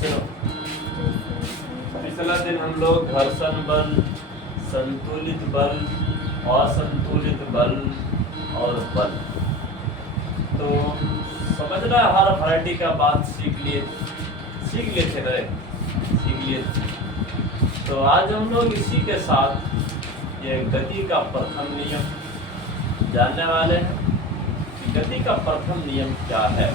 चलो, पिछला दिन हम लोग घर्षण बल, संतुलित बल, असंतुलित बल और बल, तो समझना हर वैरायटी का बात सीख लिए थे ना, सीख लिए थे। तो आज हम लोग इसी के साथ ये गति का प्रथम नियम जानने वाले हैं कि गति का प्रथम नियम क्या है।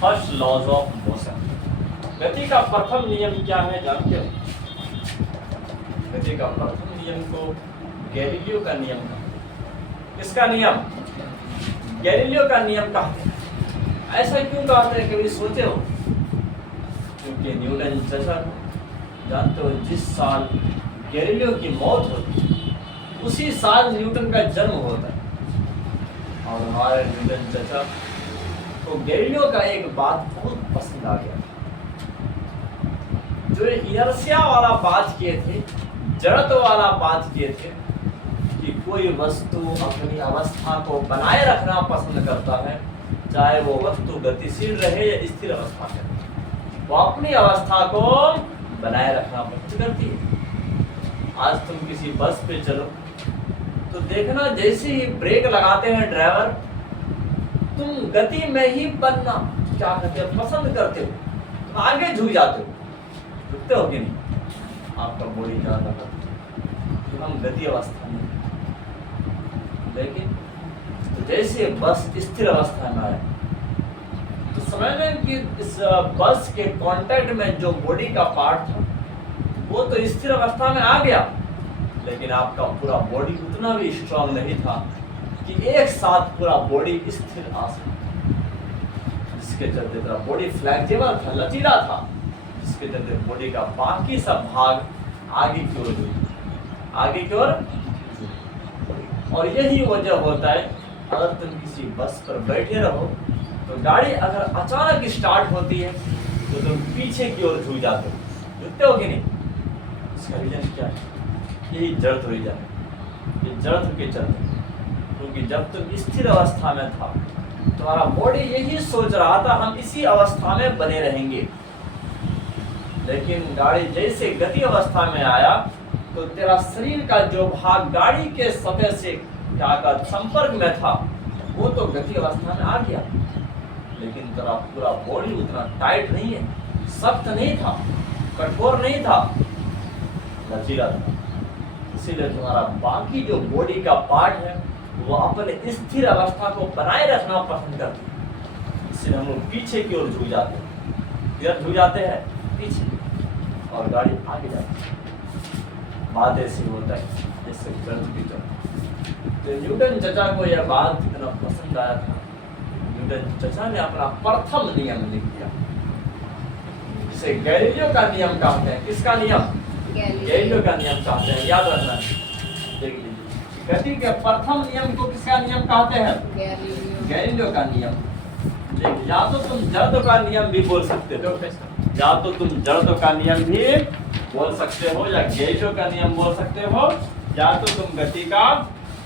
First laws of motion. गति का प्रथम नियम क्या है जानते हो? गति का प्रथम नियम को गैलीलियो का नियम कहते हैं। किसका नियम? गैलीलियो का नियम कहते हैं। ऐसा क्यों कहते हैं, कभी सोचे हो? क्योंकि न्यूटन चाचा जानते हो, जिस साल गैलीलियो की मौत होती उसी साल न्यूटन का जन्म होता है। और हमारे न्यूटन चाचा को गैलीलियो का एक बात बहुत पसंद आ गया, जो इनर्शिया वाला बात किए थे, जड़त्व वाला बात किए थे कि कोई वस्तु अपनी अवस्था को बनाए रखना पसंद करता है, चाहे वो वस्तु गतिशील रहे या स्थिर अवस्था में, वो अपनी अवस्था को बनाए रखना पसंद करती है। आज तुम किसी बस पे चलो तो देखना, जैसे ही ब्रेक लगाते हैं ड्राइवर, तुम गति में ही बनना क्या करते हो, पसंद करते हो, तुम आगे झुक जाते हो, रुकते हो कि नहीं? आपका बॉडी ज्यादा तो हम गति अवस्था में, लेकिन तो जैसे बस स्थिर अवस्था में आए तो समझ लें कि इस बस के कांटेक्ट में जो बॉडी का पार्ट था वो तो स्थिर अवस्था में आ गया, लेकिन आपका पूरा बॉडी उतना भी स्ट्रांग नहीं था कि एक साथ पूरा बॉडी स्थिर आ सके, जिसके चलते पूरा बॉडी फ्लेक्सिबल था, लचीला था, जिसके चलते बॉडी का बाकी सब भाग आगे की ओर, आगे की ओर। और यही वजह होता है, अगर तुम किसी बस पर बैठे रहो तो गाड़ी अगर अचानक स्टार्ट होती है तो तुम पीछे की ओर झुक जाते हो, झुकते हो कि नहीं? इसका रीजन क्या है? यही जड़त्व रीजन है, ये जड़त्व के चलते। क्योंकि जब तुम स्थिर अवस्था में था तुम्हारा बॉडी यही सोच रहा था हम इसी अवस्था में बने रहेंगे, लेकिन गाड़ी जैसे गति अवस्था में आया तो तेरा शरीर का जो भाग गाड़ी के सतह से क्या का संपर्क में था वो तो गति अवस्था में आ गया, लेकिन तेरा पूरा बॉडी उतना टाइट नहीं है, सख्त नहीं था, कठोर नहीं था, लचीला था। इसीलिए तुम्हारा बाकी जो बॉडी का पार्ट है वो अपने स्थिर अवस्था को बनाए रखना पसंद करते हैं। इसलिए हम लोग पीछे की ओर झुक जाते हैं, इधर झुक जाते हैं पीछे और गाड़ी आगे जाती है। बात ऐसी होता है जैसे ग्रंथ की तरह। तो न्यूटन चचा को यह बात इतना पसंद आया था, न्यूटन चचा ने अपना प्रथम नियम लिख दिया, जिसे गैलीलियो का नियम कहते हैं। किसका नियम? गैलीलियो का नियम कहते हैं, याद रखना है। देख लीजिए, गति के प्रथम नियम को किसका नियम कहते हैं? गैलीलियो का नियम। देख, या तो तुम जड़त्व का नियम भी बोल सकते हो, या तो तुम जड़त्व का नियम भी बोल सकते हो, या गैलीलियो का नियम बोल सकते हो, या तो तुम गति का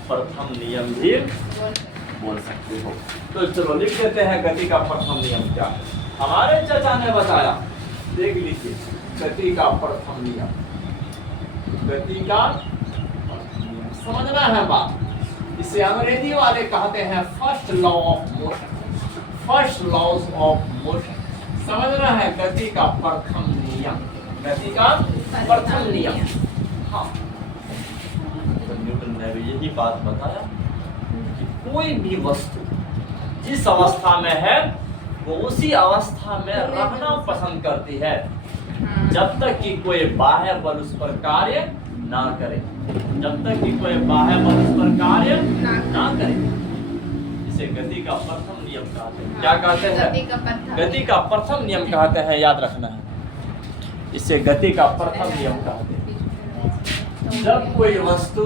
प्रथम नियम भी बोल सकते हो। तो चलो लिख देते हैं गति का प्रथम नियम क्या है। हमारे चाचा ने बताया, देख लीजिए, गति का प्रथम नियम, गति का समझना है बात। इसे अंग्रेजी वाले कहते हैं first law of motion, first laws of motion. समझना है गति का प्रथम नियम, गति का प्रथम नियम। हाँ, तो न्यूटन ने भी यही बात बताया कि कोई भी वस्तु जिस अवस्था में है वो उसी अवस्था में रहना पसंद करती है, जब तक कि कोई बाह्य बल उस पर कार्य ना करे, जब तक कि कोई बाह्य बल उस पर कार्य ना करे। इसे गति का प्रथम नियम कहते हैं। क्या कहते हैं? गति का प्रथम नियम कहते हैं, याद रखना है। इसे गति का प्रथम नियम कहते हैं। जब कोई वस्तु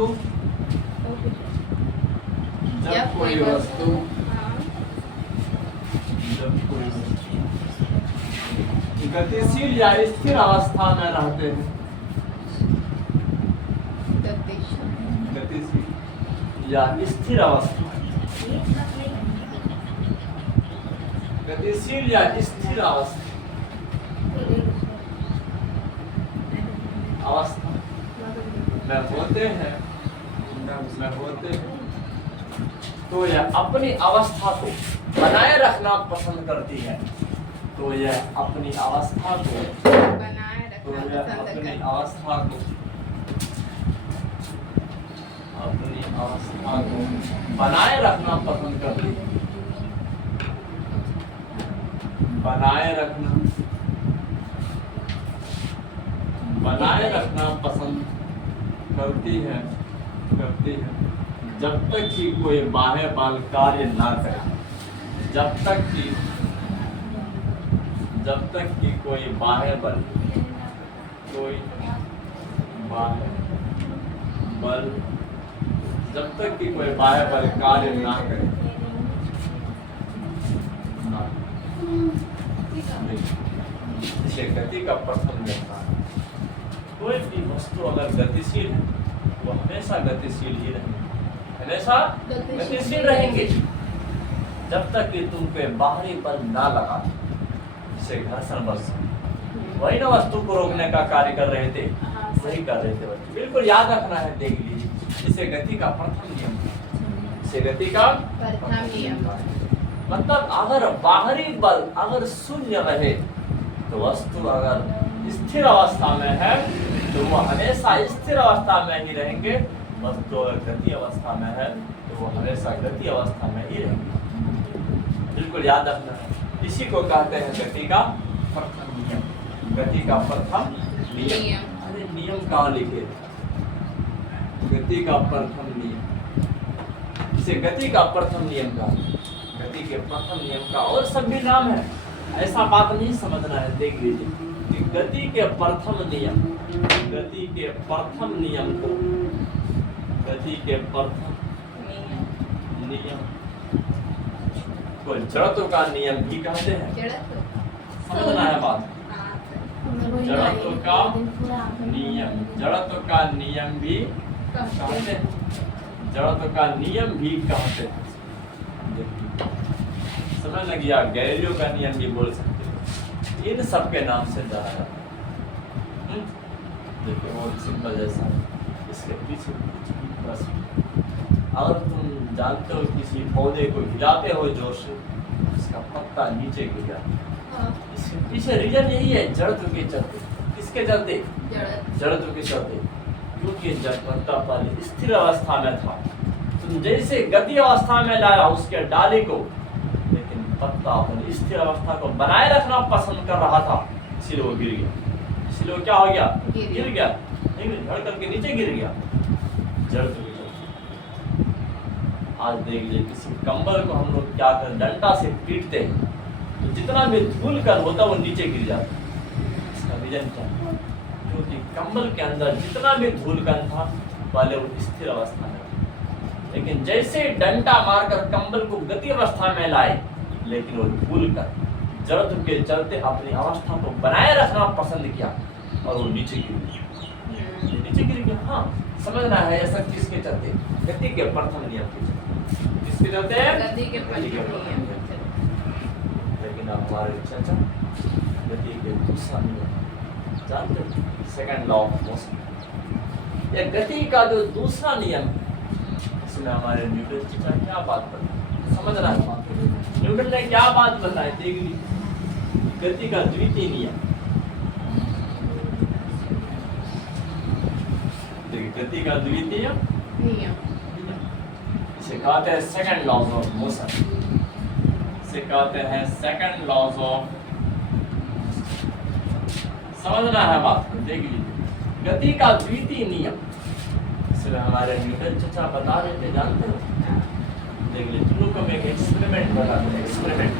गतिशील या स्थिर अवस्था में रहते हैं, गतिशील या स्थिर अवस्था, गतिशील या स्थिर अवस्था, अवस्था में होते हैं तो यह अपनी अवस्था को बनाए रखना पसंद करती है। तो यह अपनी अवस्था को बनाए रखना अपनी अवस्था को बनाए रखना पसंद करती है। बनाए रखना पसंद करती है जब तक कि कोई बाह्य बल कार्य ना करे। जब तक कि कोई बाह्य बल जब तक कि कोई बाह्य बल कार्य ना करे। इसे गति का प्रथम व्यवहार। कोई भी वस्तु अगर गतिशील है वो हमेशा गतिशील ही रहेंगे, हमेशा गतिशील रहेंगे जब तक कि तुम पे बाहरी बल ना लगा। जिसे घर्षण बल वही ना वस्तु को रोकने का कार्य कर रहे थे, वही कर रहे थे। बिल्कुल याद रखना है, देख लीजिए। इसे गति का प्रथम नियम, इसे गति का प्रथम नियम। मतलब अगर बाहरी बल अगर शून्य रहे तो वस्तु अगर स्थिर अवस्था में है तो वो हमेशा स्थिर अवस्था में ही रहेंगे। वस्तु अगर गति अवस्था में है तो वो हमेशा गति अवस्था में ही रहेंगे। बिल्कुल याद रखना है। इसी को कहते हैं गति का प्रथम नियम। गति का प्रथम नियम। अरे नियम कहाँ लिखे? गति का प्रथम नियम। इसे गति का प्रथम नियम का, गति के प्रथम नियम का और सब भी नाम है। ऐसा बात नहीं समझना है। देख लीजिए कि गति के प्रथम नियम, गति के प्रथम नियम को, गति के प्रथम नियम को जड़त्व का नियम भी कहते हैं। समझना है बात। जड़त्व का नियम, जड़त्व का नियम भी कहते हैं, जड़त्व का नियम भी कहते हैं। समझ लगी? आप गैलीलियो का नियम भी बोल सकते हैं। इन सब के नाम से जाना जाता है। देखिए बहुत सिंपल जैसा इसके पीछे बस। अगर तुम जानते हो किसी पौधे को हिलाते हो जोर से, इसका पत्ता नीचे गिर जाता है। इसके पीछे रीजन यही है, जड़त्व के चलते। किसके चलते? जड़त्व के चलते। क्योंकि जब पत्ता पहले स्थिर अवस्था में था, तुम जैसे गति अवस्था में लाया उसके डाली को, लेकिन पत्ता अपनी स्थिर अवस्था को बनाए रखना पसंद कर रहा था, इसलिए वो गिर गया। इसलिए वो क्या हो गया? गिर गया। नहीं, झड़ करके नीचे गिर गया। जड़त्व के चलते। आज देख लीजिए किसी कंबल को हम लोग क्या कर डंडा से पीटते हैं तो जितना भी धूल कण होता है वो नीचे गिर जाता है। इसका रीजन क्या है? क्योंकि कंबल के अंदर जितना भी धूल कण था पहले वो स्थिर अवस्था में, लेकिन जैसे डंडा मारकर कंबल को गति अवस्था में लाए, लेकिन वो धूल कण जड़त्व के चलते अपनी अवस्था को बनाए रखना पसंद किया और वो नीचे गिर गया। नीचे गिर गया। हाँ, समझना है ऐसा किसके चलते? गति के प्रथम नियम के चलते। किसके चलते? गति के प्रथम नियम। लेकिन हमारे चाचा गति के दूसरा नियम जानते हैं, सेकंड लॉ ऑफ मोशन। ये गति का जो दूसरा नियम, इसमें हमारे न्यूटन चाचा क्या बात बताई? समझना है बात। न्यूटन ने क्या बात बताई? देख लीजिए, गति का द्वितीय नियम। देखिए, गति का द्वितीय नियम, इसे कहते हैं सेकंड लॉज ऑफ मोशन। इसे कहते हैं सेकंड लॉज ऑफ। समझना है बात को। देख लीजिए, गति का द्वितीय नियम, इसमें हमारे न्यूटन चाचा बता रहे थे, जानते हो? देख लीजिए, तुम लोग को मैं एक एक्सपेरिमेंट बताते हैं। एक्सपेरिमेंट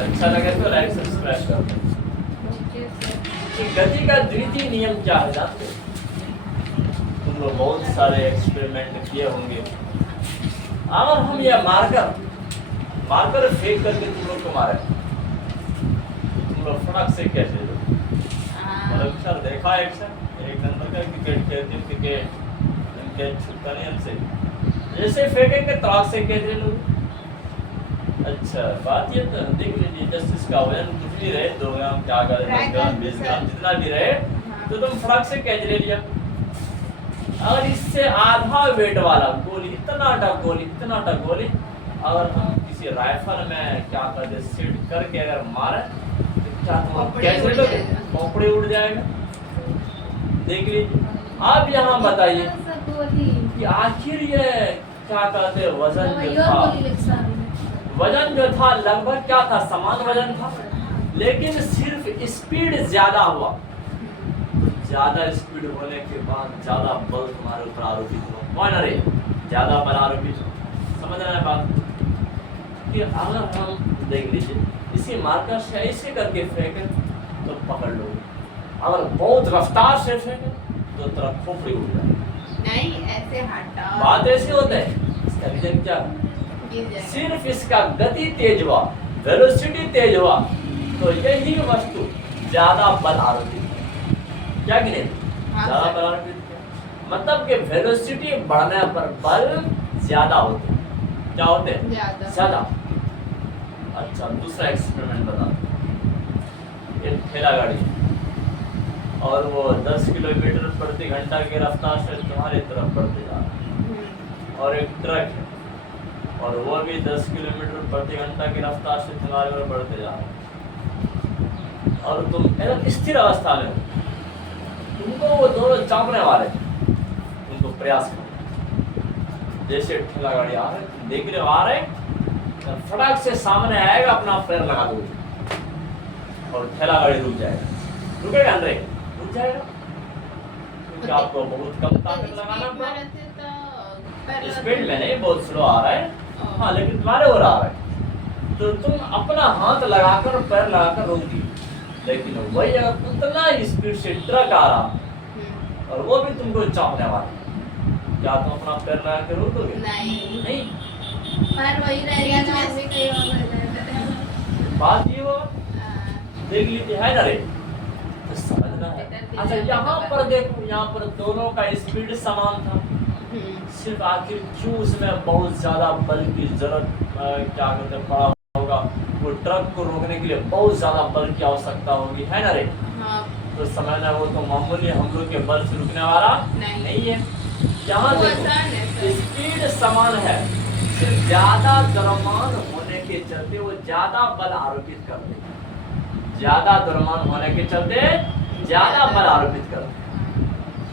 अच्छा लगे तो लाइक सब्सक्राइब कर दो। गति का द्वितीय नियम क्या है जानते हो? तुम लोग बहुत सारे एक्सपेरिमेंट किए होंगे। अगर हम यह मार्कर फेंक करके तुम लोग को मारे, तुम लोग फटक से कैसे दो? अक्सर देखा एक नंबर का क्रिकेट खेलते, क्रिकेट छुपता नहीं हमसे, जैसे फेंकेंगे तराक से कैसे लोग। अच्छा, बात ये तो देख लीजिए, जस्ट इसका वजन कुछ भी रहे, 2 ग्राम, 4 ग्राम, 10 ग्राम, 20 ग्राम, जितना भी रहे, तो तुम फटाक से कैच ले लिया। अगर इससे आधा वेट वाला गोली, इतना टा गोली अगर हम किसी राइफल में क्या करते सीट करके अगर मारे तो क्या तुम खोपड़ी कैच ले उड़ लोगे? जाएगा। खोपड़ी उड़ जाएगा। देख लीजिए। आप यहाँ बताइए कि आखिर ये क्या कहते हैं वजन जो था, वजन जो था लगभग क्या था, समान वजन था, लेकिन सिर्फ स्पीड ज्यादा हुआ। ज्यादा स्पीड होने के बाद ज्यादा बल तुम्हारे ऊपर आरोपित हुआ, ना रे? ज्यादा बल आरोपित हुआ। समझ रहे हैं बात? कि अगर हम देख लीजिए इसी मार्कर से ऐसे करके फेंके तो पकड़ लोगे, अगर बहुत रफ्तार से फेंके तो तेरा खोपड़ी उड़ जाए। नहीं, ऐसे हटा। बात ऐसे होता है। इसका रीजन क्या है? गिर जाएगा। सिर्फ इसका गति तेज हुआ, वेलोसिटी तेज हुआ, तो यही वस्तु ज्यादा बल आरोपित है। क्या कि नहीं? हाँ, ज्यादा सर। बल आरोपित है। मतलब कि वेलोसिटी बढ़ने पर बल ज्यादा होते हैं। क्या होते हैं? ज्यादा। अच्छा, दूसरा एक्सपेरिमेंट बता। एक ठेला गाड़ी है और वो 10 किलोमीटर प्रति घंटा की रफ्तार से तुम्हारी तरफ बढ़ते जा रहा है, और एक ट्रक है और वो भी 10 किलोमीटर प्रति घंटा की रफ्तार से तुम्हारे ओर बढ़ते जा रहा है, और तुम एकदम स्थिर अवस्था में हो। तुमको वो दोनों चापने वाले हैं, तुमको प्रयास करो। जैसे ठेला गाड़ी आ रहे, तुम देख रहे हो आ रहे, फटाक से सामने आएगा, अपना पैर लगा दो और ठेला गाड़ी रुक जाएगा। रुकेगा अंदर, रुक जाएगा क्योंकि आपको बहुत कम ताकत लगाना पड़ा। स्पीड में नहीं, बहुत स्लो आ रहा है, हाँ, लेकिन तुम्हारे ओर आ रहा है, तो तुम अपना हाथ लगाकर पैर लगाकर रोक दिए। लेकिन वही अगर उतना स्पीड से ट्रक आ रहा और वो भी तुमको चापने वाला, क्या तुम अपना पैर लगा के रोक दोगे? नहीं। पर वही रहेगा ना, वैसे कहीं और रह जाएगा। बात ये हो, देख लीजिए, है ना रे? तो समझना है। अच्छा, यहाँ पर देखो, यहाँ पर दोनों का स्पीड समान था, सिर्फ आखिर क्यों उसमें बहुत ज्यादा बल की जरूरत क्या कहते हैं पड़ा होगा? वो ट्रक को रोकने के लिए बहुत ज्यादा बल की आवश्यकता होगी, है ना रे? हाँ। तो समझना, वो तो मामूली हम लोग के बल से रुकने वाला नहीं है। यहाँ वो आसान है देखो सर। स्पीड समान है, सिर्फ ज्यादा द्रव्यमान होने के चलते वो ज्यादा बल आरोपित करते हैं। ज्यादा द्रव्यमान होने के चलते ज्यादा बल आरोपित करते हैं।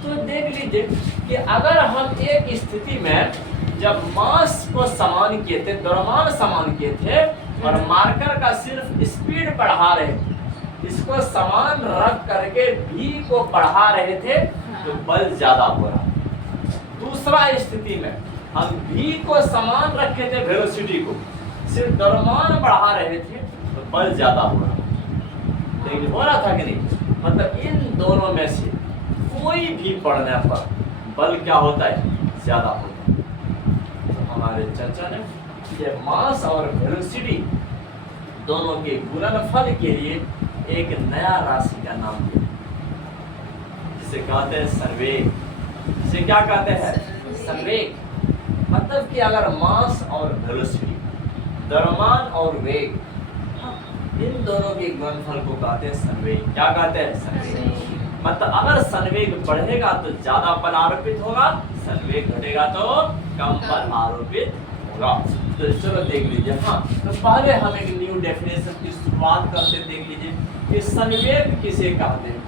तो देख लीजिए कि अगर हम एक स्थिति में जब मास को समान किए थे, द्रव्यमान समान किए थे, और मार्कर का सिर्फ स्पीड बढ़ा रहे थे, इसको समान रख करके v को बढ़ा रहे थे, तो बल ज्यादा हो रहा। दूसरा स्थिति में हम v को समान रखे थे, वेलोसिटी को सिर्फ द्रव्यमान बढ़ा रहे थे, तो बल ज्यादा हो रहा। लेकिन हो रहा था कि नहीं? मतलब इन दोनों में से कोई भी बढ़ने पर बल क्या होता है? ज्यादा होता है। तो हमारे चर्चा ने ये मास और वेलोसिटी दोनों के गुणनफल के लिए एक नया राशि का नाम दिया, जिसे कहते हैं संवेग। जिसे क्या कहते हैं? संवेग। मतलब कि अगर मास और वेलोसिटी, द्रव्यमान और वेग, इन दोनों के गुणनफल को कहते हैं संवेग। क्या कहते हैं? संवेग। मतलब अगर संवेग बढ़ेगा तो ज्यादा बल आरोपित होगा, संवेग घटेगा तो कम बल आरोपित होगा। तो चलो देख लीजिए। हाँ, तो पहले हम एक न्यू डेफिनेशन की शुरुआत करते, देख लीजिए कि संवेग किसे कहते हैं।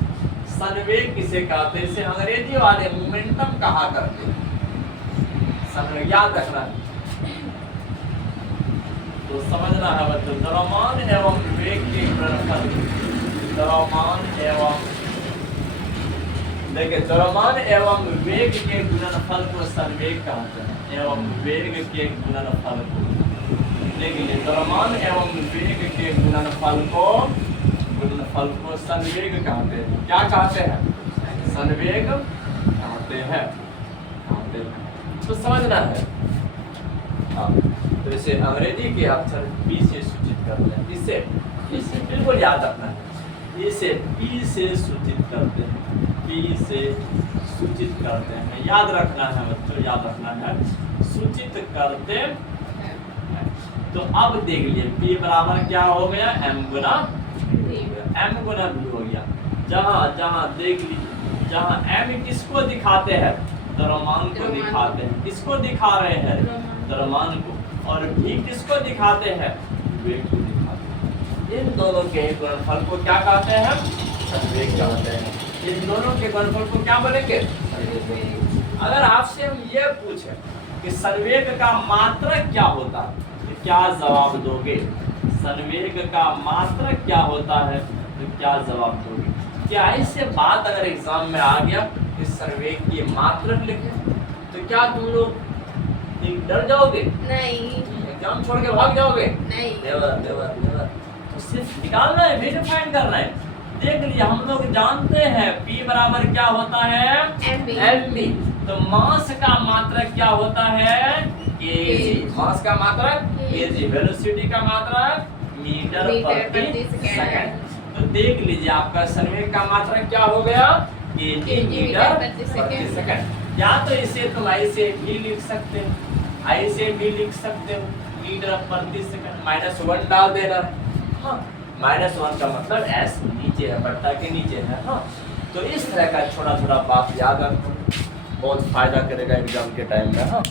संवेग किसे कहते हैं? इसे अंग्रेजी वाले मोमेंटम कहा करते हैं। संवेग याद रखना है, तो समझना है बच्चों। द्रव्यमान एवं वेग के गुणनफल, द्रव्यमान एवं देखिए, द्रव्यमान एवं वेग के गुणनफल को संवेग कहते हैं। एवं वेग के गुणनफल को देखिए, द्रव्यमान एवं वेग के गुणनफल को संवेग कहते हैं। क्या कहते हैं? संवेग कहते हैं। तो समझना है। हाँ, तो इसे अंग्रेजी के अक्षर P से सूचित करते हैं। इसे बिल्कुल याद रखना है। इसे P से सूचित करते हैं। P से सूचित करते हैं, याद रखना है बच्चों, याद रखना है। सूचित करते हैं। तो अब देख लीजिए, P बराबर क्या हो गया? M गुना V हो गया। जहाँ जहाँ देख लीजिए जहाँ m किसको दिखाते हैं, द्रव्यमान को दिखाते हैं, किसको दिखा रहे हैं, द्रव्यमान को, और v किसको दिखाते हैं, वेग को दिखाते हैं। इन दोनों के गुणनफल को क्या कहते हैं, संवेग कहते हैं। इन दोनों के गुणनफल को क्या बोलेंगे, संवेग। अगर आपसे हम ये पूछे कि संवेग का मात्रक क्या होता है, तो क्या जवाब दोगे, संवेग का मात्रक क्या होता है, तो क्या जवाब दोगे। क्या ऐसे बात अगर एग्जाम में आ गया कि संवेग की मात्रक लिखे, तो क्या तुम लोग डर जाओगे, नहीं एग्जाम छोड़ के भाग जाओगे, नहीं नेवर नेवर नेवर। तो सिर्फ निकालना है, वेरीफाइन करना है। देख लीजिए हम लोग जानते हैं P बराबर क्या होता है, mv। तो मास का मात्रक क्या होता है, kg। मास का मात्रक kg, वेलोसिटी का मात्रक मीटर प्रति सेकंड। तो देख लीजिए आपका संवेग का मात्रक क्या हो गया, kg मीटर प्रति सेकंड। या तो इसे तुम ऐसे भी लिख सकते हो, ऐसे भी लिख सकते हो, मीटर प्रति सेकंड, -1 डाल देना है। हाँ, -1 का मतलब s नीचे है, बट्टा के नीचे है। हाँ, तो इस तरह का छोटा छोटा बात याद रखो, बहुत फायदा करेगा एग्जाम के टाइम में। हाँ।